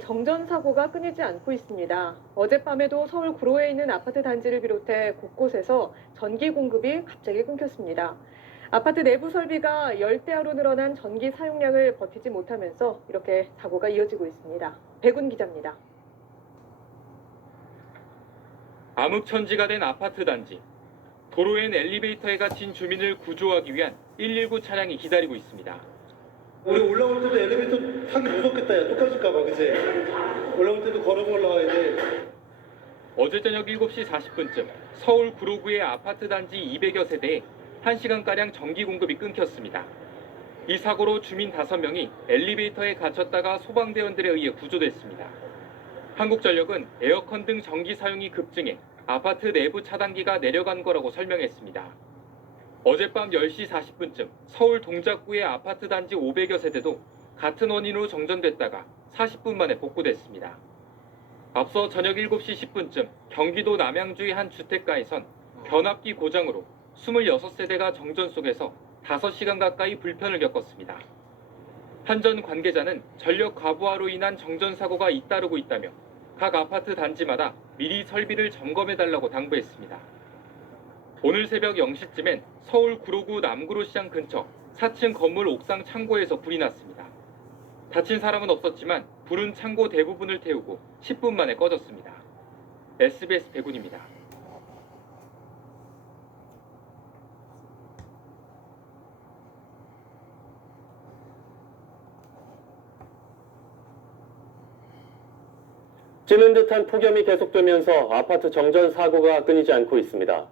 정전 사고가 끊이지 않고 있습니다. 어젯밤에도 서울 구로에 있는 아파트 단지를 비롯해 곳곳에서 전기 공급이 갑자기 끊겼습니다. 아파트 내부 설비가 열대야로 늘어난 전기 사용량을 버티지 못하면서 이렇게 사고가 이어지고 있습니다. 백운 기자입니다. 암흑천지가 된 아파트 단지. 도로엔 엘리베이터에 갇힌 주민을 구조하기 위한 119 차량이 기다리고 있습니다. 우리 올라올 때도 엘리베이터 타기 무섭겠다. 야, 똑같을까봐, 그치? 올라올 때도 걸어서 올라와야 돼. 어제 저녁 7시 40분쯤 서울 구로구의 아파트 단지 200여 세대에 1시간가량 전기 공급이 끊겼습니다. 이 사고로 주민 5명이 엘리베이터에 갇혔다가 소방대원들에 의해 구조됐습니다. 한국전력은 에어컨 등 전기 사용이 급증해 아파트 내부 차단기가 내려간 거라고 설명했습니다. 어젯밤 10시 40분쯤 서울 동작구의 아파트 단지 500여 세대도 같은 원인으로 정전됐다가 40분 만에 복구됐습니다. 앞서 저녁 7시 10분쯤 경기도 남양주의 한 주택가에선 변압기 고장으로 26세대가 정전 속에서 5시간 가까이 불편을 겪었습니다. 한 전 관계자는 전력 과부하로 인한 정전 사고가 잇따르고 있다며 각 아파트 단지마다 미리 설비를 점검해달라고 당부했습니다. 오늘 새벽 0시쯤엔 서울 구로구 남구로시장 근처 4층 건물 옥상 창고에서 불이 났습니다. 다친 사람은 없었지만 불은 창고 대부분을 태우고 10분 만에 꺼졌습니다. SBS 백운입니다. 찌는 듯한 폭염이 계속되면서 아파트 정전 사고가 끊이지 않고 있습니다.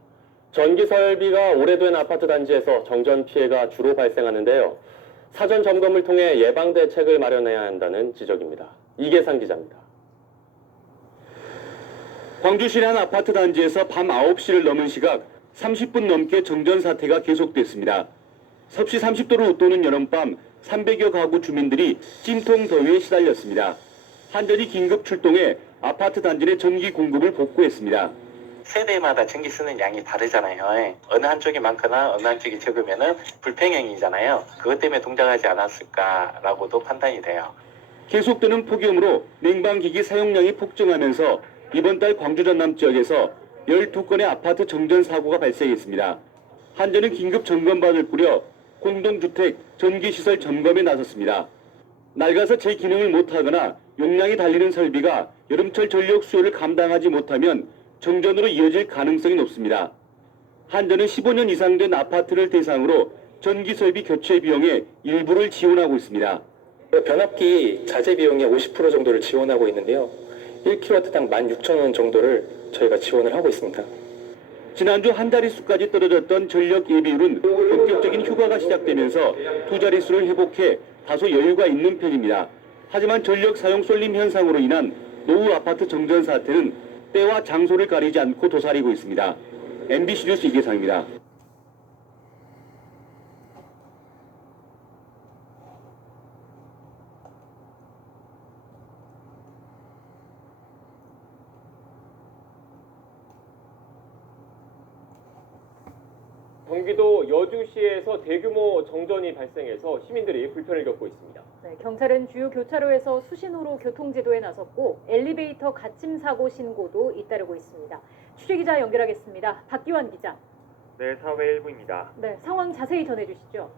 전기 설비가 오래된 아파트 단지에서 정전 피해가 주로 발생하는데요. 사전 점검을 통해 예방 대책을 마련해야 한다는 지적입니다. 이계상 기자입니다. 광주시의 한 아파트 단지에서 밤 9시를 넘은 시각 30분 넘게 정전 사태가 계속됐습니다. 섭씨 30도를 웃도는 여름밤 300여 가구 주민들이 찜통 더위에 시달렸습니다. 한전이 긴급 출동해 아파트 단지 내 전기 공급을 복구했습니다. 세대마다 전기 쓰는 양이 다르잖아요. 어느 한쪽이 많거나 어느 한쪽이 적으면은 불평형이잖아요. 그것 때문에 동작하지 않았을까라고도 판단이 돼요. 계속되는 폭염으로 냉방기기 사용량이 폭증하면서 이번 달 광주 전남 지역에서 12건의 아파트 정전 사고가 발생했습니다. 한전은 긴급 점검반을 꾸려 공동주택 전기시설 점검에 나섰습니다. 낡아서 제 기능을 못하거나 용량이 달리는 설비가 여름철 전력 수요를 감당하지 못하면 정전으로 이어질 가능성이 높습니다. 한전은 15년 이상 된 아파트를 대상으로 전기 설비 교체 비용의 일부를 지원하고 있습니다. 변압기 자재 비용의 50% 정도를 지원하고 있는데요. 1kW당 16,000원 정도를 저희가 지원을 하고 있습니다. 지난주 한 자릿수까지 떨어졌던 전력 예비율은 본격적인 휴가가 시작되면서 두 자릿수를 회복해 다소 여유가 있는 편입니다. 하지만 전력 사용 쏠림 현상으로 인한 노후 아파트 정전 사태는 때와 장소를 가리지 않고 도사리고 있습니다. MBC 뉴스 이계상입니다. 경기도 여주시에서 대규모 정전이 발생해서 시민들이 불편을 겪고 있습니다. 네, 경찰은 주요 교차로에서 수신호로 교통제도에 나섰고 엘리베이터 갇힘 사고 신고도 잇따르고 있습니다. 취재기자 연결하겠습니다. 박기환 기자. 네, 사회1부입니다. 네, 상황 자세히 전해주시죠.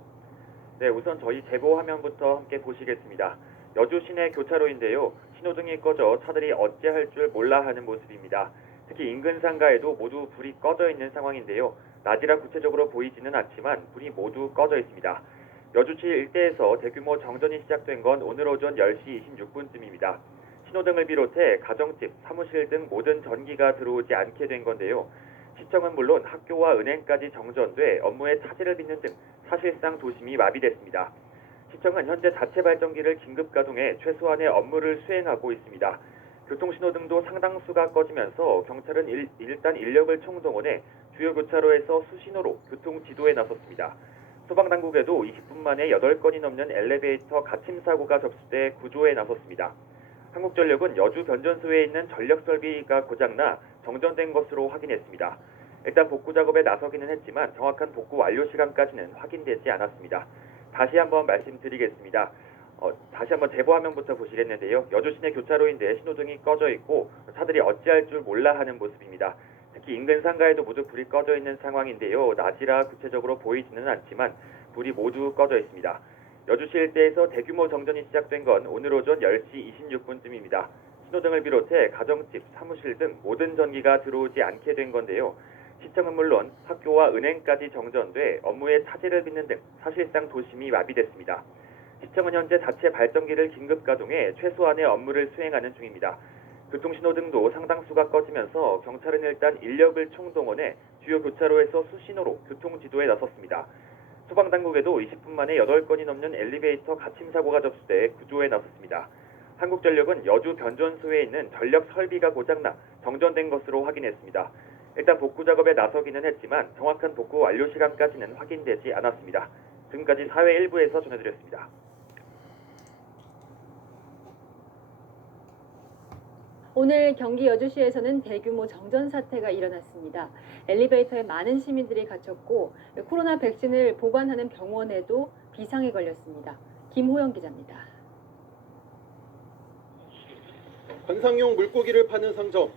네, 우선 저희 제보 화면부터 함께 보시겠습니다. 여주 시내 교차로인데요. 신호등이 꺼져 차들이 어찌할 줄 몰라 하는 모습입니다. 특히 인근 상가에도 모두 불이 꺼져 있는 상황인데요. 낮이라 구체적으로 보이지는 않지만 불이 모두 꺼져 있습니다. 여주시 일대에서 대규모 정전이 시작된 건 오늘 오전 10시 26분쯤입니다. 신호등을 비롯해 가정집, 사무실 등 모든 전기가 들어오지 않게 된 건데요. 시청은 물론 학교와 은행까지 정전돼 업무에 차질을 빚는 등 사실상 도심이 마비됐습니다. 시청은 현재 자체 발전기를 긴급 가동해 최소한의 업무를 수행하고 있습니다. 교통신호등도 상당수가 꺼지면서 경찰은 일단 인력을 총동원해 주요 교차로에서 수신호로 교통지도에 나섰습니다. 소방당국에도 20분 만에 8건이 넘는 엘리베이터 갇힘 사고가 접수돼 구조에 나섰습니다. 한국전력은 여주 변전소에 있는 전력 설비가 고장나 정전된 것으로 확인했습니다. 일단 복구 작업에 나서기는 했지만 정확한 복구 완료 시간까지는 확인되지 않았습니다. 다시 한번 말씀드리겠습니다. 다시 한번 제보 화면부터 보시겠는데요. 여주 시내 교차로인데 신호등이 꺼져 있고 차들이 어찌할 줄 몰라 하는 모습입니다. 특히 인근 상가에도 모두 불이 꺼져 있는 상황인데요. 낮이라 구체적으로 보이지는 않지만 불이 모두 꺼져 있습니다. 여주시 일대에서 대규모 정전이 시작된 건 오늘 오전 10시 26분쯤입니다. 신호등을 비롯해 가정집, 사무실 등 모든 전기가 들어오지 않게 된 건데요. 시청은 물론 학교와 은행까지 정전돼 업무에 차질을 빚는 등 사실상 도심이 마비됐습니다. 시청은 현재 자체 발전기를 긴급 가동해 최소한의 업무를 수행하는 중입니다. 교통신호등도 상당수가 꺼지면서 경찰은 일단 인력을 총동원해 주요 교차로에서 수신호로 교통지도에 나섰습니다. 소방당국에도 20분 만에 8건이 넘는 엘리베이터 갇힘 사고가 접수돼 구조에 나섰습니다. 한국전력은 여주 변전소에 있는 전력 설비가 고장나 정전된 것으로 확인했습니다. 일단 복구 작업에 나서기는 했지만 정확한 복구 완료 시간까지는 확인되지 않았습니다. 지금까지 사회 일부에서 전해드렸습니다. 오늘 경기 여주시에서는 대규모 정전 사태가 일어났습니다. 엘리베이터에 많은 시민들이 갇혔고 코로나 백신을 보관하는 병원에도 비상이 걸렸습니다. 김호영 기자입니다. 관상용 물고기를 파는 상점.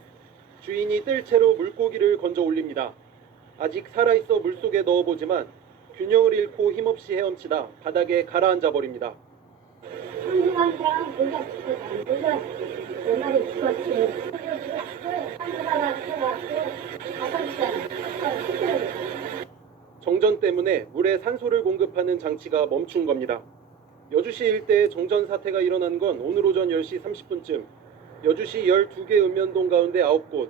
주인이 뜰 채로 물고기를 건져 올립니다. 아직 살아있어 물속에 넣어보지만 균형을 잃고 힘없이 헤엄치다 바닥에 가라앉아 버립니다. 정전 때문에 물에 산소를 공급하는 장치가 멈춘 겁니다. 여주시 일대에 정전 사태가 일어난 건 오늘 오전 10시 30분쯤 여주시 12개 읍면동 가운데 9곳,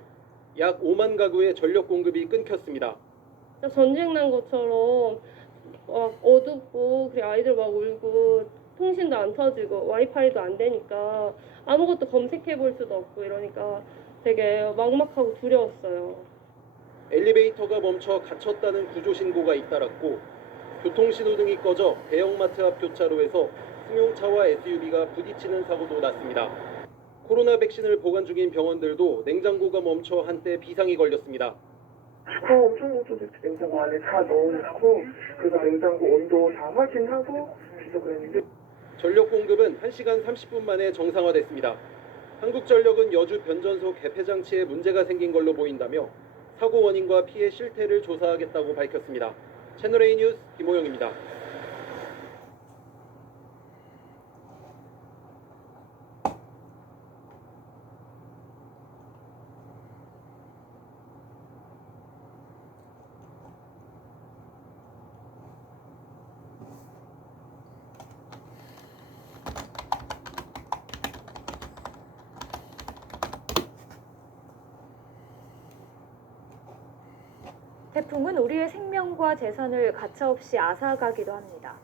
약 5만 가구의 전력 공급이 끊겼습니다. 전쟁 난 것처럼 어둡고 그래 아이들 막 울고 통신도 안 터지고 와이파이도 안 되니까 아무것도 검색해 볼 수도 없고 이러니까 되게 막막하고 두려웠어요. 엘리베이터가 멈춰 갇혔다는 구조 신고가 잇따랐고 교통신호등이 꺼져 대형마트 앞 교차로에서 승용차와 SUV가 부딪히는 사고도 났습니다. 코로나 백신을 보관 중인 병원들도 냉장고가 멈춰 한때 비상이 걸렸습니다. 엄청 걱정됐죠. 냉장고 안에 다 넣어놓고 그래서 냉장고 온도 다 확인하고 그래서 그랬는데 전력 공급은 1시간 30분 만에 정상화됐습니다. 한국전력은 여주 변전소 개폐 장치에 문제가 생긴 걸로 보인다며 사고 원인과 피해 실태를 조사하겠다고 밝혔습니다. 채널A 뉴스 김호영입니다. 태풍은 우리의 생명과 재산을 가차없이 앗아가기도 합니다.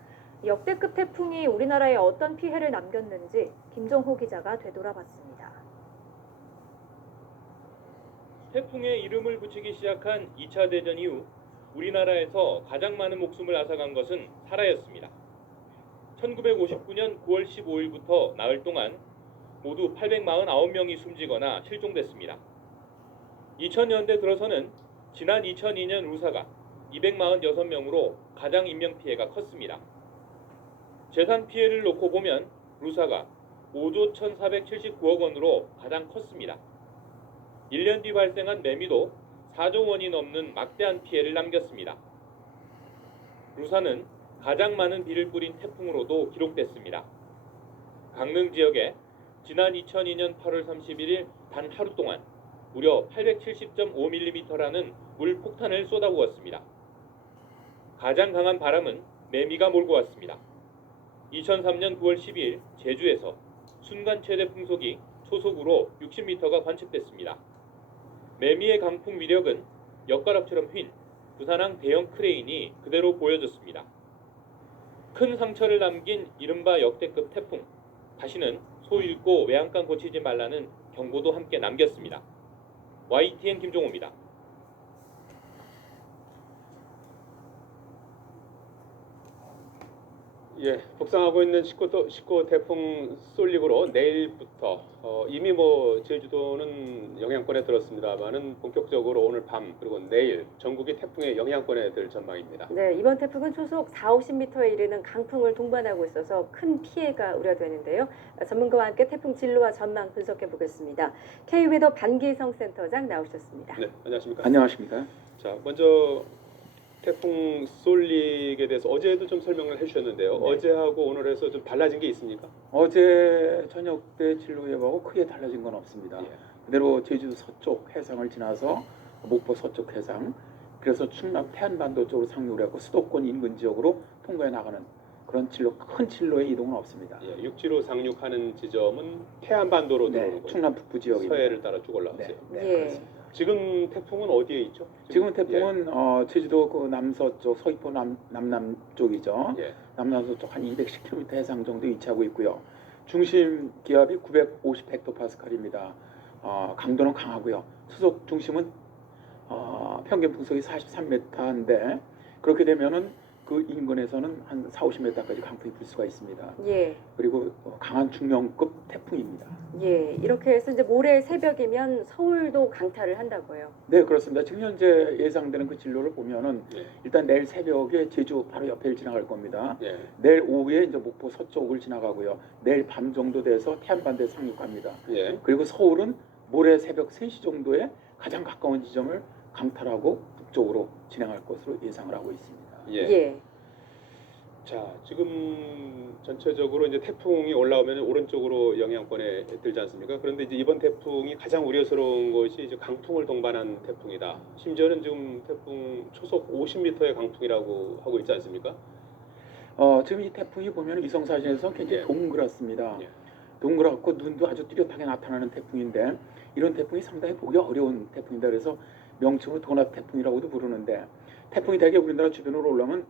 역대급 태풍이 우리나라에 어떤 피해를 남겼는지 김정호 기자가 되돌아봤습니다. 태풍에 이름을 붙이기 시작한 2차 대전 이후 우리나라에서 가장 많은 목숨을 앗아간 것은 사라였습니다. 1959년 9월 15일부터 나흘 동안 모두 849명이 숨지거나 실종됐습니다. 2000년대 들어서는 지난 2002년 루사가 246명으로 가장 인명피해가 컸습니다. 재산 피해를 놓고 보면 루사가 5조 1479억 원으로 가장 컸습니다. 1년 뒤 발생한 매미도 4조 원이 넘는 막대한 피해를 남겼습니다. 루사는 가장 많은 비를 뿌린 태풍으로도 기록됐습니다. 강릉 지역에 지난 2002년 8월 31일 단 하루 동안 무려 870.5mm라는 물 폭탄을 쏟아부었습니다. 가장 강한 바람은 매미가 몰고 왔습니다. 2003년 9월 12일 제주에서 순간 최대 풍속이 초속으로 60m가 관측됐습니다. 매미의 강풍 위력은 엿가락처럼 휜 부산항 대형 크레인이 그대로 보여졌습니다. 큰 상처를 남긴 이른바 역대급 태풍, 다시는 소 잃고 외양간 고치지 말라는 경고도 함께 남겼습니다. YTN 김종호입니다. 예, 북상하고 있는 19호 태풍 솔릭으로 내일부터 이미 제주도는 영향권에 들었습니다만은 본격적으로 오늘 밤 그리고 내일 전국이 태풍의 영향권에 들 전망입니다. 네, 이번 태풍은 초속 4~50m에 이르는 강풍을 동반하고 있어서 큰 피해가 우려되는데요. 전문가와 함께 태풍 진로와 전망 분석해 보겠습니다. K웨더 반기성 센터장 나오셨습니다. 네, 안녕하십니까? 안녕하십니까? 자, 먼저 태풍 솔릭에 대해서 어제도 좀 설명을 해주셨는데요. 네. 어제하고 오늘 해서 좀 달라진 게 있습니까? 어제 저녁 때 진로 예보하고 크게 달라진 건 없습니다. 예. 그대로 제주도 서쪽 해상을 지나서 목포 서쪽 해상, 그래서 충남 태안반도 쪽으로 상륙을 했고 수도권 인근 지역으로 통과해 나가는 그런 진로, 큰 진로의 이동은 없습니다. 예, 육지로 상륙하는 지점은 태안반도로 네, 들어오는 거죠. 충남 북부 지역입니다. 서해를 따라 쭉 올라가세요. 네, 예. 그렇습니다. 지금 태풍은 어디에 있죠? 지금 태풍은 제주도 그 남서쪽 서귀포 남남 쪽이죠. 예. 남남서쪽 한 210km 해상 정도 위치하고 있고요. 중심 기압이 950 헥토파스칼입니다. 강도는 강하고요. 수속 중심은 평균 풍속이 43m인데 그렇게 되면은 그 인근에서는 한 40~50m까지 강풍이 불 수가 있습니다. 예. 그리고 강한 중형급 태풍입니다. 예, 이렇게 해서 이제 모레 새벽이면 서울도 강타를 한다고요. 네, 그렇습니다. 지금 현재 예상되는 그 진로를 보면은 예. 일단 내일 새벽에 제주 바로 옆에 지나갈 겁니다. 예. 내일 오후에 이제 목포 서쪽을 지나가고요. 내일 밤 정도 돼서 태안반도에 상륙합니다. 예. 그리고 서울은 모레 새벽 3시 정도에 가장 가까운 지점을 강탈하고 북쪽으로 진행할 것으로 예상을 하고 있습니다. 예. 예. 자, 지금 전체적으로 이제 태풍이 올라오면 오른쪽으로 영향권에 들지 않습니까? 그런데 이제 이번 태풍이 가장 우려스러운 것이 이제 강풍을 동반한 태풍이다. 심지어는 지금 태풍 초속 50m의 강풍이라고 하고 있지 않습니까? 지금 이 태풍이 보면 위성 사진에서 굉장히 예. 동그랗습니다. 예. 동그랗고 눈도 아주 뚜렷하게 나타나는 태풍인데 이런 태풍이 상당히 보기 어려운 태풍이다. 그래서 명칭으로 도나 태풍이라고도 부르는데 태풍이 대개 우리나라 주변으로 올라오면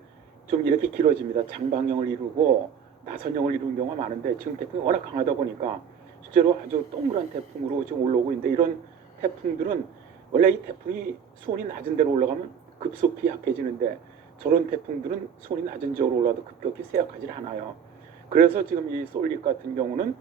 좀 이렇게 길어집니다. 장방형을 이루고 나선형을 이루는 경우가 많은데 지금 태풍이 워낙 강하다 보니까 실제로 아주 동그란 태풍으로 지금 올라오고 있는데 이런 태풍들은 원래 이 태풍이 수온이 낮은 데로 올라가면 급속히 약해지는데 저런 태풍들은 수온이 낮은 지역으로 올라도 급격히 쇠약하지 않아요. 그래서 지금 이 솔릭 같은 경우는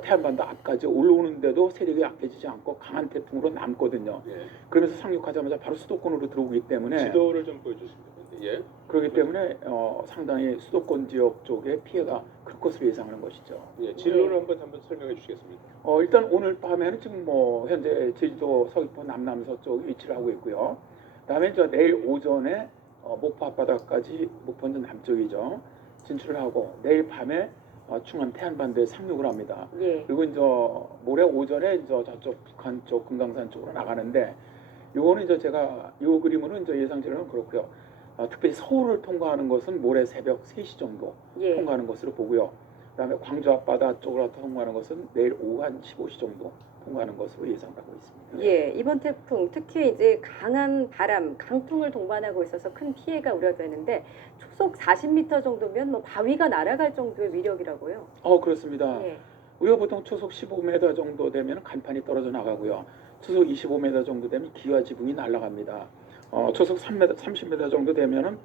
태안반도 앞까지 올라오는데도 세력이 약해지지 않고 강한 태풍으로 남거든요. 예. 그러면서 상륙하자마자 바로 수도권으로 들어오기 때문에 지도를 좀 보여주십니다. 예. 그렇기 때문에 상당히 수도권 지역 쪽에 피해가 클 것으로 예상하는 것이죠. 예, 진로를 한번 설명해 주시겠습니까? 일단 오늘 밤에는 지금 현재 제주도 서귀포 남남서쪽 위치를 하고 있고요. 그다음에 내일 오전에 목포 앞바다까지 목포는 남쪽이죠. 진출을 하고 내일 밤에 충남 태안반도에 상륙을 합니다. 예. 그리고 이제 모레 오전에 이제 저쪽 북한 쪽 금강산 쪽으로 나가는데 요거는 이제 제가 요 그림으로 이제 예상치로는 그렇고요. 특별히 서울을 통과하는 것은 모레 새벽 3시 정도 예. 통과하는 것으로 보고요. 그다음에 광주 앞바다 쪽으로 통과하는 것은 내일 오후 한 15시 정도 통과하는 것으로 예상하고 있습니다. 예, 이번 태풍 특히 이제 강한 바람, 강풍을 동반하고 있어서 큰 피해가 우려되는데 초속 40m 정도면 뭐 바위가 날아갈 정도의 위력이라고요. 그렇습니다. 예. 우리가 보통 초속 15m 정도 되면 간판이 떨어져 나가고요. 초속 25m 정도 되면 기와 지붕이 날아갑니다. 초속 3m, 30m 정도 되면은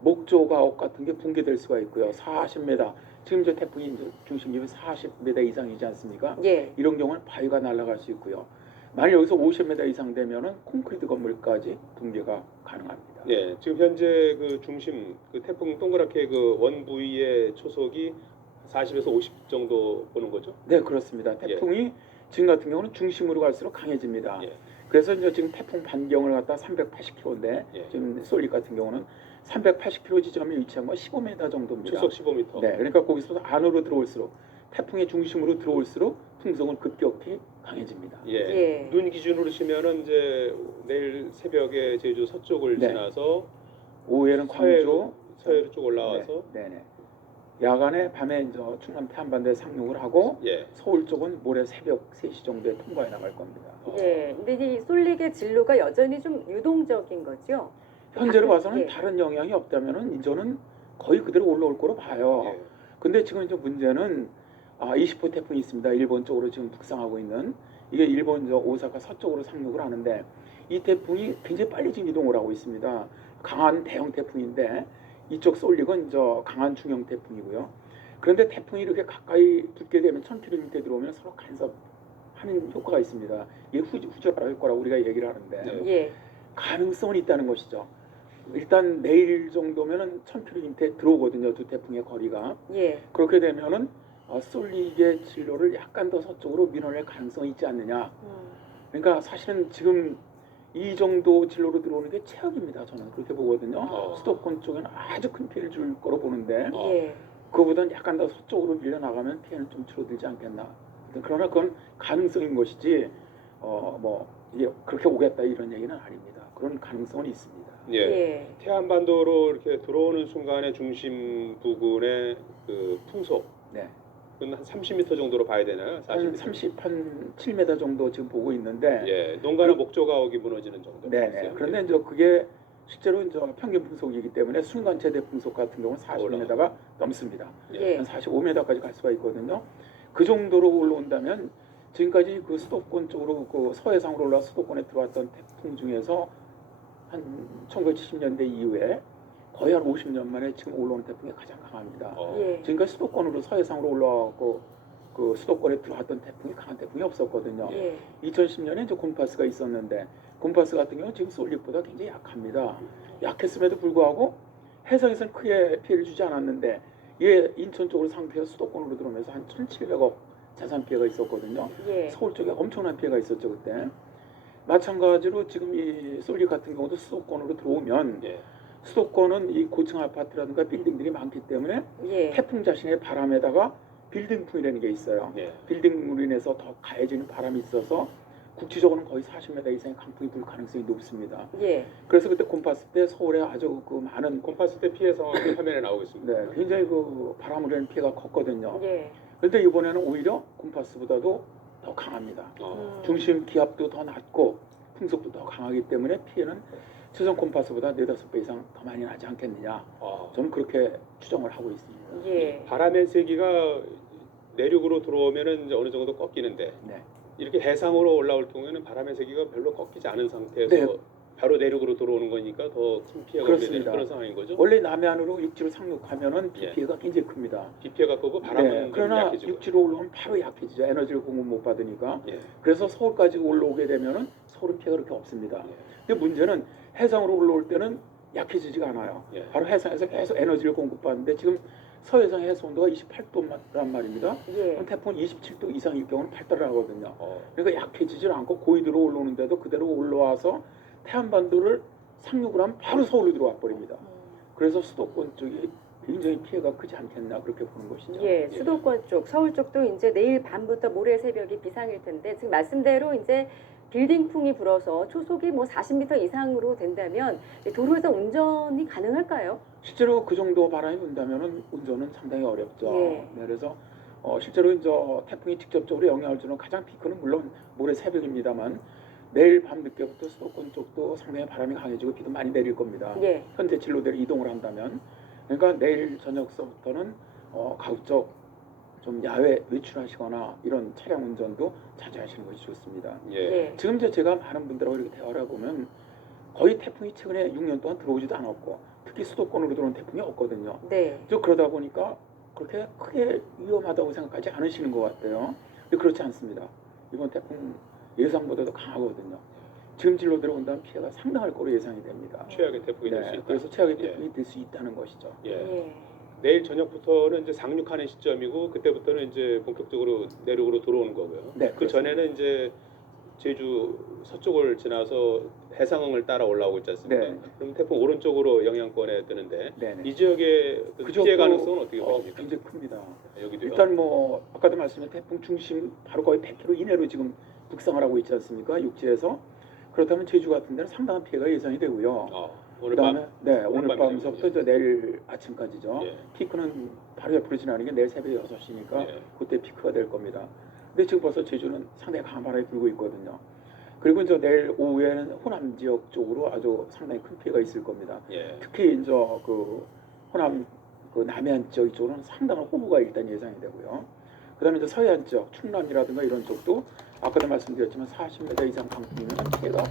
목조가옥 같은 게 붕괴될 수가 있고요. 40m, 지금 저 태풍이 이제 중심기압이 40m 이상이지 않습니까? 예. 이런 경우는 바위가 날아갈 수 있고요. 만약 여기서 50m 이상 되면은 콘크리트 건물까지 붕괴가 가능합니다. 예, 지금 현재 그 중심, 그 태풍 동그랗게 그 원 부위의 초속이 40에서 50 정도 보는 거죠? 네, 그렇습니다. 태풍이 지금 같은 경우는 중심으로 갈수록 강해집니다. 예. 그래서 이제 지금 태풍 반경을 갖다 380km인데 예. 지금 솔릭 같은 경우는 380km 지점에 위치한 건 15m 정도입니다. 초속 15m. 네, 그러니까 거기서 안으로 들어올수록 태풍의 중심으로 들어올수록 풍속은 급격히 강해집니다. 예. 예. 눈 기준으로 치면은 이제 내일 새벽에 제주 서쪽을 네. 지나서 오후에는 광주, 서해로 쭉 올라와서 네네. 야간에 밤에 이제 충남 태안반도에 상륙을 하고 예. 서울 쪽은 모레 새벽 3시 정도에 통과해 나갈 겁니다. 예. 근데 이 솔릭의 진로가 여전히 좀 유동적인 거죠. 현재로 봐서는 예. 다른 영향이 없다면은 이제는 거의 그대로 올라올 거로 봐요. 예. 근데 지금 이제 문제는 20호 태풍이 있습니다. 일본 쪽으로 지금 북상하고 있는 이게 일본 오사카 서쪽으로 상륙을 하는데 이 태풍이 굉장히 빨리 지금 이동을 하고 있습니다. 강한 대형 태풍인데 이쪽 쏠릭은 저 강한 중형 태풍이고요. 그런데 태풍이 이렇게 가까이 붙게 되면 1000km 들어오면 서로 간섭하는 효과가 있습니다. 이게 후저라 효과라고 우리가 얘기를 하는데 예. 가능성은 있다는 것이죠. 일단 내일 정도면은 1000km 들어오거든요. 두 태풍의 거리가. 예. 그렇게 되면은 쏠릭의 진로를 약간 더 서쪽으로 밀어낼 가능성이 있지 않느냐. 그러니까 사실은 지금 이 정도 진로로 들어오는 게 최악입니다. 저는 그렇게 보거든요. 수도권 쪽에는 아주 큰 피해를 줄 거로 보는데 예. 그거보다는 약간 더 서쪽으로 밀려나가면 피해는 좀 줄어들지 않겠나. 그러나 그건 가능성인 것이지 뭐 이게 그렇게 오겠다 이런 얘기는 아닙니다. 그런 가능성은 있습니다. 예. 태안반도로 이렇게 들어오는 순간에 중심 부근의 그 풍속 네. 그건 한 30m 정도로 봐야 되나요? 한 7m 정도 지금 보고 있는데 예, 농가나 목조가옥이 무너지는 정도. 네네. 그런데 이제 그게 실제로 이제 평균 풍속이기 때문에 순간 최대 풍속 같은 경우는 40m가 넘습니다. 예. 한 45m까지 갈 수가 있거든요. 그 정도로 올라온다면 지금까지 그 수도권 쪽으로 그 서해상으로 올라 수도권에 들어왔던 태풍 중에서 한 1970년대 이후에 거의 한 50년 만에 지금 올라오는 태풍이 가장 강합니다. 예. 지금까지 수도권으로 서해상으로 올라와서 그 수도권에 들어왔던 태풍이 강한 태풍이 없었거든요. 예. 2010년에 이제 곰파스가 있었는데 곰파스 같은 경우는 지금 쏠릭보다 굉장히 약합니다. 약했음에도 불구하고 해상에서는 크게 피해를 주지 않았는데 이게 인천 쪽으로 상륙해서 수도권으로 들어오면서 한 1,700억 자산 피해가 있었거든요. 예. 서울 쪽에 엄청난 피해가 있었죠 그때. 마찬가지로 지금 이 쏠릭 같은 경우도 수도권으로 들어오면 수도권은 이 고층 아파트라든가 빌딩들이 많기 때문에 예. 태풍 자신의 바람에다가 빌딩풍이라는 게 있어요. 빌딩으로 인해서 더 가해지는 바람이 있어서 국지적으로는 거의 40m 이상의 강풍이 불 가능성이 높습니다. 예. 그래서 그때 곰파스 때 서울에 아주 그 많은 곰파스 때 피해 상황이 화면에 나오고 있습니다. 네, 굉장히 그 바람으로 인한 피해가 컸거든요. 예. 그런데 이번에는 오히려 곰파스보다도 더 강합니다. 중심 기압도 더 낮고 풍속도 더 강하기 때문에 피해는 수성 곰파스보다 4-5배 이상 더 많이 나지 않겠느냐. 저는 그렇게 추정을 하고 있습니다. 예. 바람의 세기가 내륙으로 들어오면은 이제 어느 정도 꺾이는데 네. 이렇게 해상으로 올라올 경우에는 바람의 세기가 별로 꺾이지 않은 상태에서 네. 바로 내륙으로 들어오는 거니까 더 큰 피해가 오게 되는 그렇습니다. 그런 상황인 거죠. 원래 남해안으로 육지로 상륙하면은 비 피해가 굉장히 큽니다. 비 피해가 크고 바람은 네, 좀 그러나 약해지고. 육지로 올라오면 바로 약해지죠. 에너지를 공급 못 받으니까. 예. 그래서 서울까지 올라오게 되면은 서울은 피해가 그렇게 없습니다. 예. 근데 문제는 해상으로 올라올 때는 약해지지가 않아요. 예. 바로 해상에서 계속 에너지를 공급받는데 지금 서해상 해수 온도가 28도란 말입니다. 예. 그럼 태풍은 27도 이상일 경우는 발달을 하거든요. 그러니까 약해지질 않고 고위도로 올라오는데도 그대로 올라와서 태안반도를 상륙을 하면 바로 서울로 들어와 버립니다. 그래서 수도권 쪽이 굉장히 피해가 크지 않겠나 그렇게 보는 것이죠. 예, 수도권 쪽, 서울 쪽도 이제 내일 밤부터 모레 새벽이 비상일 텐데 지금 말씀대로 이제 빌딩풍이 불어서 초속이 뭐 40m 이상으로 된다면 도로에서 운전이 가능할까요? 실제로 그 정도 바람이 분다면은 운전은 상당히 어렵죠. 예. 네, 그래서 실제로 이제 태풍이 직접적으로 영향을 주는 가장 피크는 물론 모레 새벽입니다만 내일 밤 늦게부터 수도권 쪽도 상당히 바람이 강해지고 비도 많이 내릴 겁니다. 예. 현재 진로대로 이동을 한다면 그러니까 내일 저녁서부터는 가급적 좀 야외 외출하시거나 이런 차량 운전도 자제하시는 것이 좋습니다. 예. 지금 이제 제가 많은 분들하고 이렇게 대화를 해보면 거의 태풍이 최근에 6년 동안 들어오지도 않았고 특히 수도권으로 들어오는 태풍이 없거든요. 네. 그러다 보니까 그렇게 크게 위험하다고 생각하지 않으시는 것 같아요. 근데 그렇지 않습니다. 이번 태풍 예상보다도 강하거든요. 지금 진로대로 온다면 피해가 상당할 거로 예상이 됩니다. 최악의 태풍이 될 수 있다. 그래서 최악의 태풍이 될 수 있다는 것이죠. 예. 내일 저녁부터는 이제 상륙하는 시점이고 그때부터는 이제 본격적으로 내륙으로 들어오는 거고요. 네, 그 전에는 이제 제주 서쪽을 지나서 해상을 따라 올라오고 있지 않습니까? 네. 그럼 태풍 오른쪽으로 영향권에 뜨는데 네네. 이 지역의 그 피해 가능성은 어떻게 보십니까? 굉장히 큽니다. 여기도요? 일단 뭐 아까도 말씀드린 태풍 중심 바로 거의 100km 이내로 지금 북상을 하고 있지 않습니까? 육지에서. 그렇다면 제주 같은 데는 상당한 피해가 예상이 되고요. 오늘 그다음에 밤? 네, 오늘 오늘 밤이네요. 밤서부터 이제 내일 아침까지죠. 예. 피크는 바로 옆으로 지나는 게 내일 새벽 6시니까 예. 그때 피크가 될 겁니다. 근데 지금 벌써 제주는 상당히 강한 바람이 불고 있거든요. 그리고 이제 내일 오후에는 호남 지역 쪽으로 아주 상당히 큰 피해가 있을 겁니다. 예. 특히 이제 그 호남 그 남해안 지역 이쪽으로는 상당한 호우가 일단 예상이 되고요. 그다음에 이제 서해안 지역, 충남이라든가 이런 쪽도 아까도 말씀드렸지만 40m 이상 강풍이면 피해가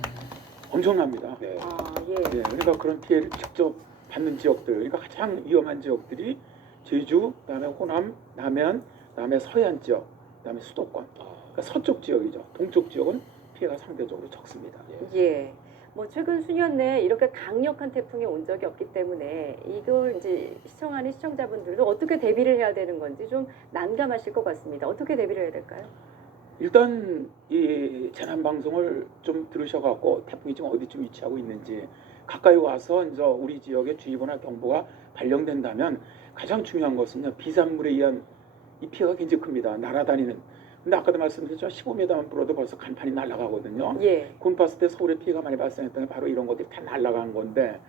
엄청납니다. 네. 아, 예. 네, 그러니까 그런 피해를 직접 받는 지역들, 그러니까 가장 위험한 지역들이 제주, 그다음에 호남, 남해안, 그다음에 서해안 지역, 그다음에 수도권. 그러니까 서쪽 지역이죠. 동쪽 지역은 피해가 상대적으로 적습니다. 예. 뭐 최근 수년 내에 이렇게 강력한 태풍이 온 적이 없기 때문에 이걸 이제 시청하는 시청자분들도 어떻게 대비를 해야 되는 건지 좀 난감하실 것 같습니다. 어떻게 대비를 해야 될까요? 일단 이 재난 방송을 좀 들으셔갖고 태풍이 지금 어디쯤 위치하고 있는지 가까이 와서 이제 우리 지역에 주의보나 경보가 발령된다면 가장 중요한 것은요, 비산물에 의한 이 피해가 굉장히 큽니다. 날아다니는. 근데 아까도 말씀드렸지만 15m만 불어도 벌써 간판이 날아가거든요. 예. 군 봤을 때 서울에 피해가 많이 발생했던 게 바로 이런 것들이 다 날아간 건데,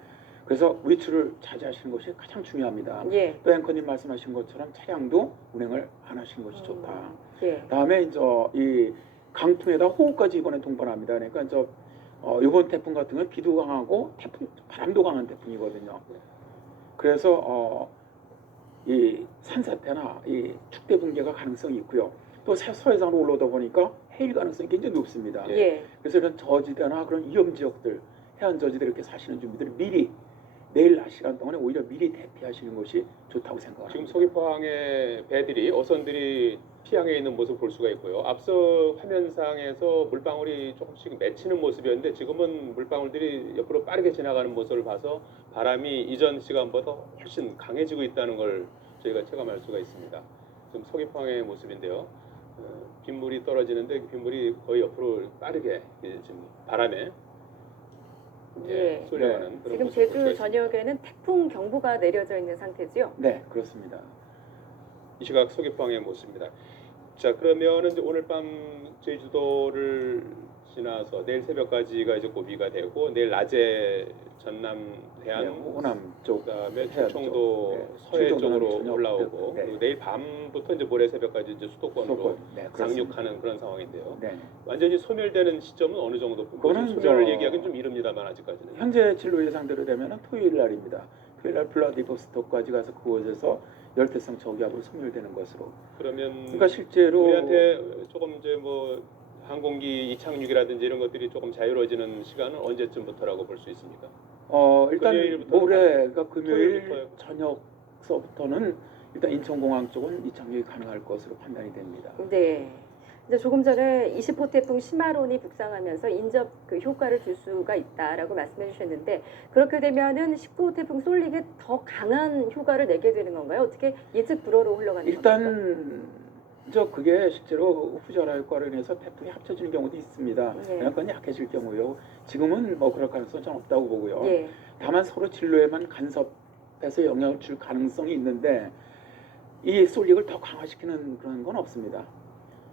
그래서 외출을 자제하시는 것이 가장 중요합니다. 예. 또 앵커님 말씀하신 것처럼 차량도 운행을 안 하시는 것이 좋다. 예. 다음에 이제 이 강풍에다 호우까지 이번에 동반합니다. 그러니까 이제 이번 태풍 같은 경우는 비도 강하고 바람도 강한 태풍이거든요. 그래서 이 산사태나 이 축대 붕괴가 가능성이 있고요. 또 서해상으로 올라오다 보니까 해일 가능성이 굉장히 높습니다. 예. 그래서 이런 저지대나 그런 위험 지역들, 해안 저지대 이렇게 사시는 주민들이 미리 내일 낮 시간 동안에 오히려 미리 대피하시는 것이 좋다고 생각합니다. 지금 서귀포항의 배들이 어선들이 피항에 있는 모습을 볼 수가 있고요. 앞서 화면상에서 물방울이 조금씩 맺히는 모습이었는데 지금은 물방울들이 옆으로 빠르게 지나가는 모습을 봐서 바람이 이전 시간보다 훨씬 강해지고 있다는 걸 저희가 체감할 수가 있습니다. 지금 서귀포항의 모습인데요. 빗물이 떨어지는데 빗물이 거의 옆으로 빠르게 지금 바람에 예. 쏠려가는 그런 지금 모습을 볼 수가 제주 있습니다. 전역에는 태풍 경보가 내려져 있는 상태지요? 네, 그렇습니다. 이 시각 서귀포항의 모습입니다. 자, 그러면은 이제 오늘 밤 제주도를 지나서 내일 새벽까지가 이제 고비가 되고 내일 낮에 전남 해안, 네, 호남 쪽, 그다음에 해안 충청도 쪽, 네, 서해 충청도는 쪽으로 저녁, 올라오고 네. 그리고 내일 밤부터 이제 모레 새벽까지 이제 수도권으로 수도권, 네, 그렇습니다. 상륙하는 그런 상황인데요. 네. 완전히 소멸되는 시점은 어느 정도? 그거는 소멸을 저- 얘기하기는 좀 이릅니다만 아직까지는. 현재 진로 예상대로 되면 토요일 날입니다. 토요일 날 블라디보스토크까지 가서 그곳에서 열대성 저기압으로 소멸되는 것으로. 그러면 그러니까 실제로 우리한테 조금 이제 뭐 항공기 이착륙이라든지 이런 것들이 조금 자유로워지는 시간은 언제쯤부터라고 볼 수 있습니까? 일단 금요일부터 모레가 금요일 토요일부터요? 저녁서부터는 일단 인천공항 쪽은 이착륙이 가능할 것으로 판단이 됩니다. 네. 이제 조금 전에 20호 태풍 시마론이 북상하면서 인접 그 효과를 줄 수가 있다라고 말씀해 주셨는데 그렇게 되면은 19호 태풍 쏠릭에 더 강한 효과를 내게 되는 건가요? 어떻게 예측 불허로 흘러가는 건가요? 일단 그게 실제로 후저라 효과로 인해서 태풍이 합쳐지는 경우도 있습니다. 네. 영향권이 약해질 경우요. 지금은 뭐 그럴 가능성은 전 없다고 보고요. 예. 다만 서로 진로에만 간섭해서 영향을 줄 가능성이 있는데 이 쏠릭을 더 강화시키는 그런 건 없습니다.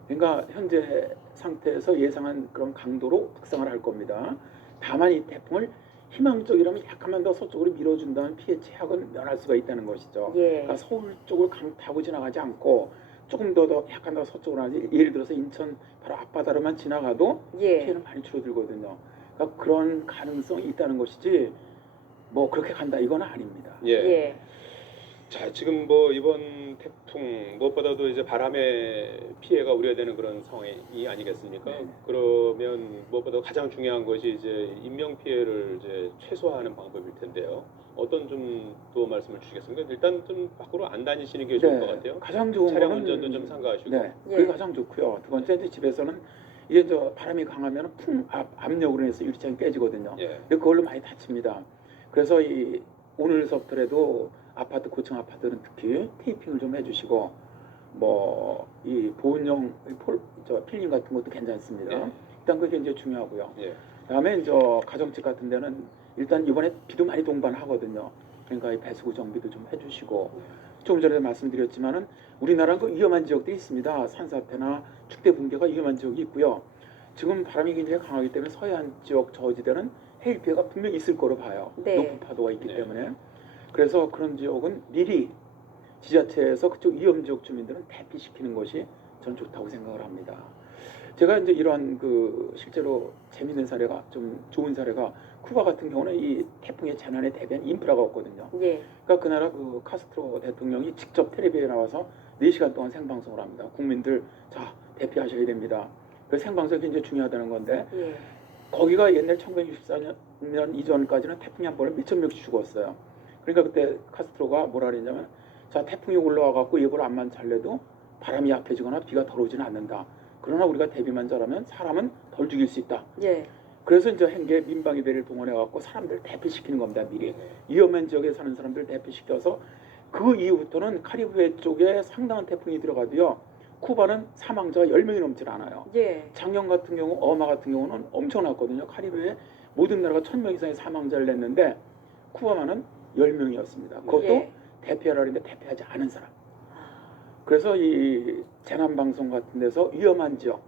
그러니까 현재 상태에서 예상한 그런 강도로 북상을 할 겁니다. 다만 이 태풍을 희망적이라면 약간만 더 서쪽으로 밀어준다면 피해 최악은 면할 수가 있다는 것이죠. 예. 그러니까 서울 쪽을 타고 지나가지 않고 조금 더 약간 더 서쪽으로 하지. 예를 들어서 인천 바로 앞바다로만 지나가도 예. 피해는 많이 줄어들거든요. 그러니까 그런 가능성이 있다는 것이지 뭐 그렇게 간다 이건 아닙니다. 예. 예. 자, 지금 뭐 이번 태풍 무엇보다도 이제 바람의 피해가 우려되는 그런 상황이 아니겠습니까? 네. 그러면 무엇보다 가장 중요한 것이 이제 인명 피해를 이제 최소화하는 방법일 텐데요. 어떤 좀 또 말씀을 주시겠습니까? 일단 좀 밖으로 안 다니시는 게 좋을 것 같아요. 가장 좋은 차량 거는- 운전도 좀 삼가하시고. 네, 예. 그게 가장 좋고요. 두 번째 이제 집에서는 이게 이제 바람이 강하면 압력으로 인해서 유리창이 깨지거든요. 예. 근데 그걸로 많이 다칩니다. 그래서 이 오늘서부터라도 아파트 고층 아파트는 특히 테이핑을 좀 해주시고 뭐 이 보온용 필름 같은 것도 괜찮습니다. 예. 일단 그게 굉장히 중요하고요. 예. 그다음에 이제 가정집 같은 데는 일단 이번에 비도 많이 동반하거든요. 그러니까 이 배수구 정비도 좀 해주시고 조금 전에 말씀드렸지만은 우리나라 그 위험한 지역들이 있습니다. 산사태나 축대 붕괴가 위험한 지역이 있고요. 지금 바람이 굉장히 강하기 때문에 서해안 지역 저지대는 해일 피해가 분명히 있을 거로 봐요. 네. 높은 파도가 있기 네. 때문에. 그래서 그런 지역은 미리 지자체에서 그쪽 위험 지역 주민들은 대피시키는 것이 전 좋다고 생각을 합니다. 제가 이제 이런 그 실제로 재미있는 사례가 좀 좋은 사례가 쿠바 같은 경우는 이 태풍의 재난에 대비한 인프라가 없거든요. 예. 그러니까 그 나라 그 카스트로 대통령이 직접 텔레비에 나와서 4시간 동안 생방송을 합니다. 국민들 자 대피하셔야 됩니다. 그 생방송이 굉장히 중요하다는 건데 예. 거기가 옛날 1964년 이전까지는 태풍이 한 번에 몇천 명씩 죽었어요. 그러니까 그때 카스트로가 뭐라 그랬냐면 자 태풍이 올라와 갖고 이걸 암만 잘래도 바람이 약해지거나 비가 덜 오지는 않는다. 그러나 우리가 대비만 잘하면 사람은 덜 죽일 수 있다. 예. 그래서 이제 한게 민방위대를 동원해 갖고 사람들 대피시키는 겁니다. 미리 위험한 지역에 사는 사람들 대피시켜서 그 이후부터는 카리브해 쪽에 상당한 태풍이 들어가도요. 쿠바는 사망자가 10명이 넘질 않아요. 예. 작년 같은 경우 어마 같은 경우는 엄청났거든요. 카리브해 모든 나라가 1000명 이상의 사망자를 냈는데 쿠바만은 10명이었습니다. 그것도 예. 대피하라 했는데 대피하지 않은 사람. 그래서 이 재난방송 같은 데서 위험한 지역,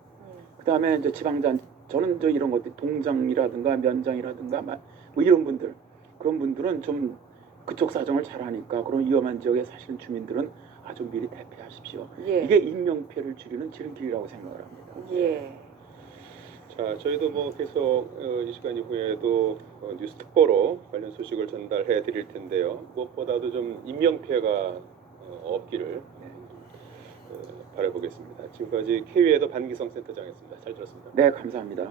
그 다음에 이제 지방잔, 저는 저 이런 것들 동장이라든가 면장이라든가 뭐 이런 분들, 그런 분들은 좀 그쪽 사정을 잘 아니까 그런 위험한 지역에 사시는 주민들은 아주 미리 대피하십시오. 예. 이게 인명피해를 줄이는 지름길이라고 생각을 합니다. 예. 자, 저희도 뭐 계속 이 시간 이후에도 뉴스 특보로 관련 소식을 전달해 드릴 텐데요. 무엇보다도 좀 인명 피해가 없기를 바라보겠습니다. 지금까지 KB에더 반기성 센터장이었습니다. 잘 들었습니다. 네, 감사합니다.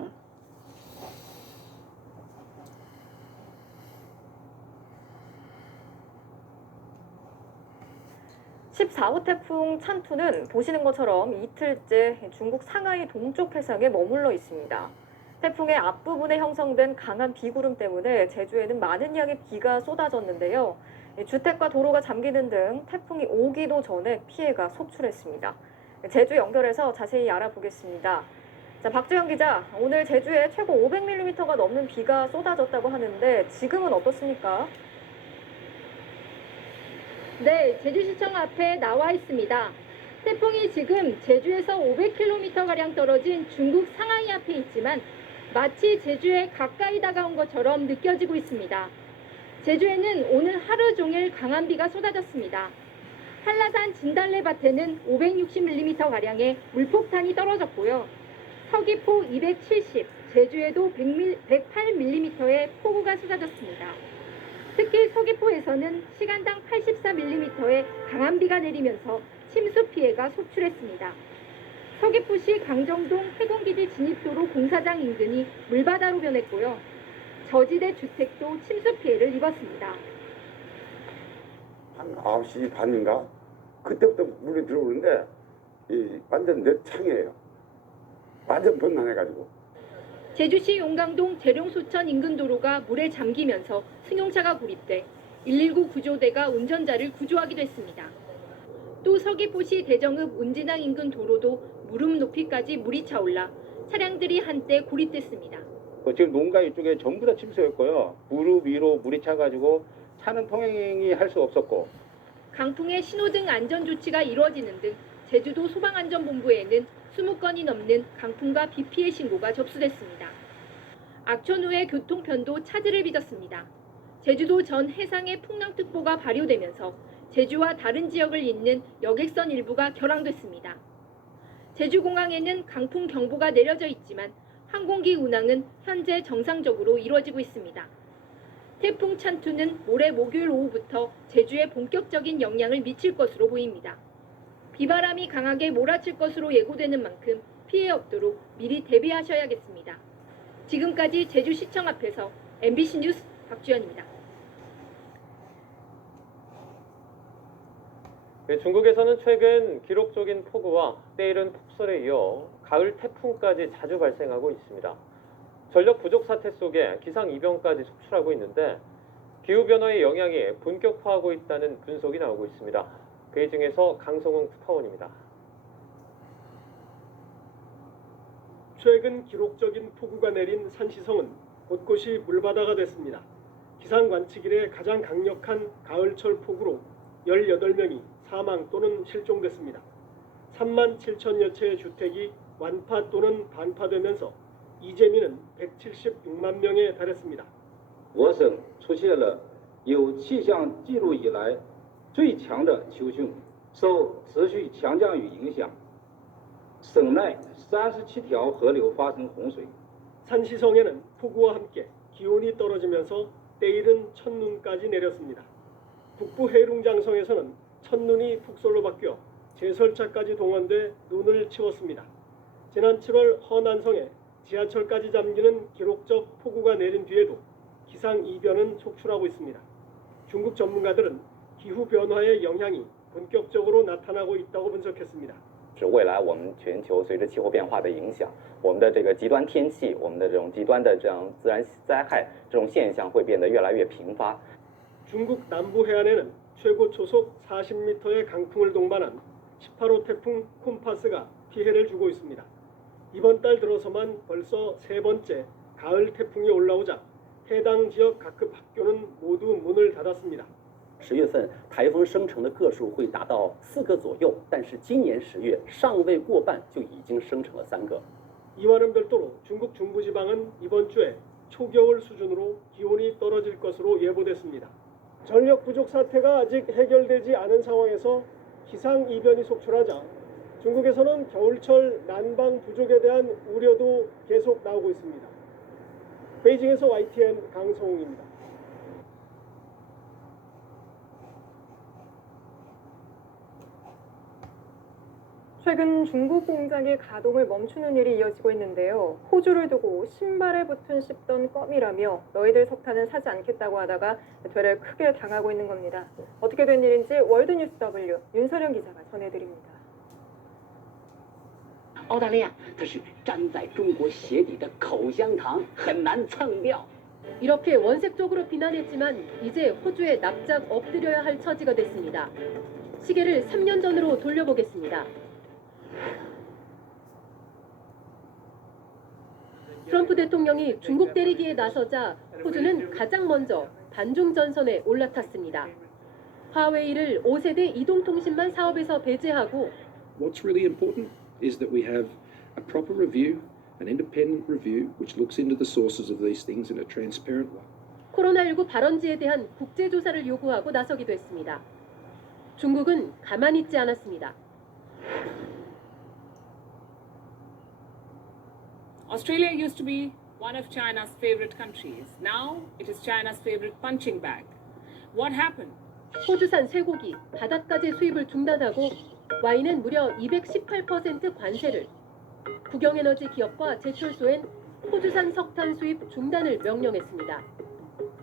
14호 태풍 찬투는 보시는 것처럼 이틀째 중국 상하이 동쪽 해상에 머물러 있습니다. 태풍의 앞부분에 형성된 강한 비구름 때문에 제주에는 많은 양의 비가 쏟아졌는데요. 주택과 도로가 잠기는 등 태풍이 오기도 전에 피해가 속출했습니다. 제주 연결해서 자세히 알아보겠습니다. 자, 박주영 기자, 오늘 제주에 최고 500mm가 넘는 비가 쏟아졌다고 하는데 지금은 어떻습니까? 네, 제주시청 앞에 나와 있습니다. 태풍이 지금 제주에서 500km가량 떨어진 중국 상하이 앞에 있지만 마치 제주에 가까이 다가온 것처럼 느껴지고 있습니다. 제주에는 오늘 하루 종일 강한 비가 쏟아졌습니다. 한라산 진달래밭에는 560mm가량의 물폭탄이 떨어졌고요. 서귀포 270, 제주에도 108mm의 폭우가 쏟아졌습니다. 특히 서귀포에서는 시간당 84mm의 강한 비가 내리면서 침수 피해가 속출했습니다. 서귀포시 강정동 해군기지 진입도로 공사장 인근이 물바다로 변했고요. 저지대 주택도 침수 피해를 입었습니다. 한 9시 반인가? 그때부터 물이 들어오는데 완전 내 창이에요. 완전 번만해가지고. 제주시 용강동 재룡소천 인근 도로가 물에 잠기면서 승용차가 구립돼 119 구조대가 운전자를 구조하기도 했습니다. 또 서귀포시 대정읍 운진항 인근 도로도 무릎 높이까지 물이 차올라 차량들이 한때 고립됐습니다. 지금 농가 이쪽에 전부 다 침수였고요. 무릎 위로 물이 차가지고 차는 통행이 할 수 없었고. 강풍에 신호등 안전조치가 이루어지는 등 제주도 소방안전본부에는 20건이 넘는 강풍과 비 피해 신고가 접수됐습니다. 악천후의 교통편도 차질을 빚었습니다. 제주도 전 해상에 풍랑특보가 발효되면서 제주와 다른 지역을 잇는 여객선 일부가 결항됐습니다. 제주공항에는 강풍 경보가 내려져 있지만 항공기 운항은 현재 정상적으로 이루어지고 있습니다. 태풍 찬투는 모레 목요일 오후부터 제주에 본격적인 영향을 미칠 것으로 보입니다. 비바람이 강하게 몰아칠 것으로 예고되는 만큼 피해 없도록 미리 대비하셔야겠습니다. 지금까지 제주시청 앞에서 MBC 뉴스 박주연입니다. 네, 중국에서는 최근 기록적인 폭우와 때이른 폭설에 이어 가을 태풍까지 자주 발생하고 있습니다. 전력 부족 사태 속에 기상이변까지 속출하고 있는데 기후변화의 영향이 본격화하고 있다는 분석이 나오고 있습니다. 베이징에서 강성웅 특파원입니다. 최근 기록적인 폭우가 내린 산시성은 곳곳이 물바다가 됐습니다. 기상 관측 이래 가장 강력한 가을철 폭우로 18명이 사망 또는 실종됐습니다. 3만 7천여 채의 주택이 완파 또는 반파되면서 이재민은 176만 명에 달했습니다. 我省出现了有气象记录以来最强的秋汛，受持续强降雨影响，省内37条河流发生洪水。 산시성에는 폭우와 함께 기온이 떨어지면서 때이른 첫눈까지 내렸습니다. 북부 해룽장성에서는 첫눈이 폭설로 바뀌어 제설차까지 동원돼 눈을 치웠습니다. 지난 7월 허난성에 지하철까지 잠기는 기록적 폭우가 내린 뒤에도 기상 이변은 속출하고 있습니다. 중국 전문가들은 기후 변화의 영향이 본격적으로 나타나고 있다고 분석했습니다. 未来我们全球随着气候变化的影响，我们的这个极端天气，我们的这种极端的这样自然灾害这种现象会变得越来越频发。 중국 남부 해안에는 최고 초속 40m의 강풍을 동반한 18호 태풍 콤파스가 피해를 주고 있습니다. 이번 달 들어서만 벌써 세 번째 가을 태풍이 올라오자 해당 지역 각급 학교는 모두 문을 닫았습니다. 10月份台风生成的个数会达到4个左右，但是今年10月尚未过半就已经生成了3个。 이와는 별도로 중국 중부지방은 이번 주에 초겨울 수준으로 기온이 떨어질 것으로 예보됐습니다. 전력 부족 사태가 아직 해결되지 않은 상황에서 기상 이변이 속출하자 중국에서는 겨울철 난방 부족에 대한 우려도 계속 나오고 있습니다. 베이징에서 YTN 강성웅입니다. 최근 중국 공장이 가동을 멈추는 일이 이어지고 있는데요. 호주를 두고 신발에 붙은 씹던 껌이라며 너희들 석탄은 사지 않겠다고 하다가 되레 크게 당하고 있는 겁니다. 어떻게 된 일인지 월드뉴스 W 윤서령 기자가 전해드립니다. 澳大利亚，它是站在中国鞋底的口香糖，很难蹭掉。 이렇게 원색적으로 비난했지만 이제 호주에 납작 엎드려야 할 처지가 됐습니다. 시계를 3년 전으로 돌려보겠습니다. 트럼프 대통령이 중국 때리기에 나서자 호주는 가장 먼저 반중 전선에 올라탔습니다. 화웨이를 5세대 이동통신망 사업에서 배제하고 What's really important is that we have a proper review, an independent review which looks into the sources of these things in a transparent way. 코로나19 발원지에 대한 국제조사를 요구하고 나서기도 했습니다. 중국은 가만히 있지 않았습니다. Australia used to be one of China's favorite countries. Now it is China's favorite punching bag. What happened? 호주산 쇠고기, 바닷가재 수입을 중단하고 와인은 무려 218% 관세를. 국영에너지 기업과 제철소엔 호주산 석탄 수입 중단을 명령했습니다.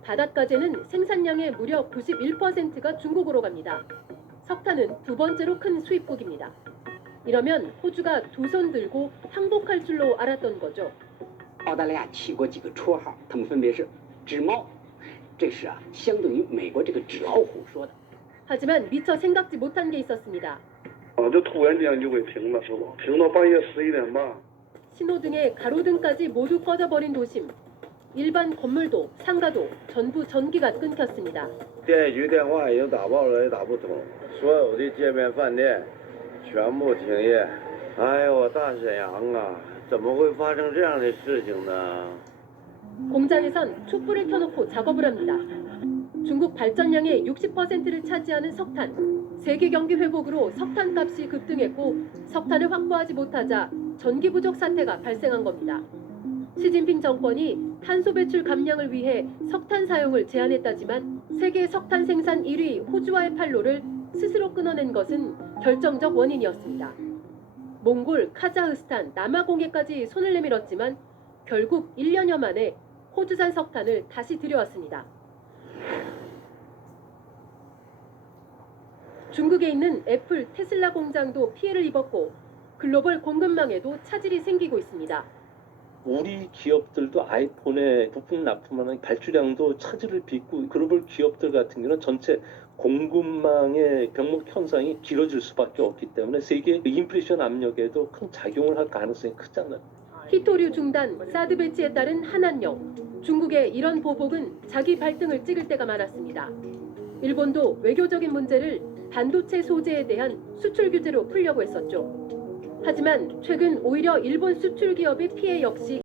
바닷가재는 생산량의 무려 91%가 중국으로 갑니다. 석탄은 두 번째로 큰 수입국입니다. 이러면 호주가 두 손 들고 항복할 줄로 알았던 거죠. 澳大利亚起过几个绰号，他们分别是纸猫，这是相对于美国这个纸老虎说的。 하지만 미처 생각지 못한 게 있었습니다. 就突然间就给停了，是吧？停到半夜11点半。 신호등에 가로등까지 모두 꺼져버린 도심. 일반 건물도 상가도 전부 전기가 끊겼습니다. 电业局电话已经打爆了，也打不通，所有的街边饭店全部停业。哎呦，大沈阳啊，怎么会发生这样的事情呢？ 공장에선 촛불을 켜놓고 작업을 합니다. 중국 발전량의 60%를 차지하는 석탄. 세계 경기 회복으로 석탄 값이 급등했고 석탄을 확보하지 못하자 전기 부족 사태가 발생한 겁니다. 시진핑 정권이 탄소 배출 감량을 위해 석탄 사용을 제한했다지만 세계 석탄 생산 1위 호주와의 판로를 스스로 끊어낸 것은 결정적 원인이었습니다. 몽골, 카자흐스탄, 남아공해까지 손을 내밀었지만 결국 1년여 만에 호주산 석탄을 다시 들여왔습니다. 중국에 있는 애플, 테슬라 공장도 피해를 입었고 글로벌 공급망에도 차질이 생기고 있습니다. 우리 기업들도 아이폰에 부품 납품하는 발주량도 차질을 빚고 글로벌 기업들 같은 경우는 전체 공급망의 병목 현상이 길어질 수밖에 없기 때문에 세계 인플레이션 압력에도 큰 작용을 할 가능성이 크잖아요. 히토류 중단, 사드 배치에 따른 한한령. 중국의 이런 보복은 자기 발등을 찍을 때가 많았습니다. 일본도 외교적인 문제를 반도체 소재에 대한 수출 규제로 풀려고 했었죠. 하지만 최근 오히려 일본 수출 기업의 피해 역시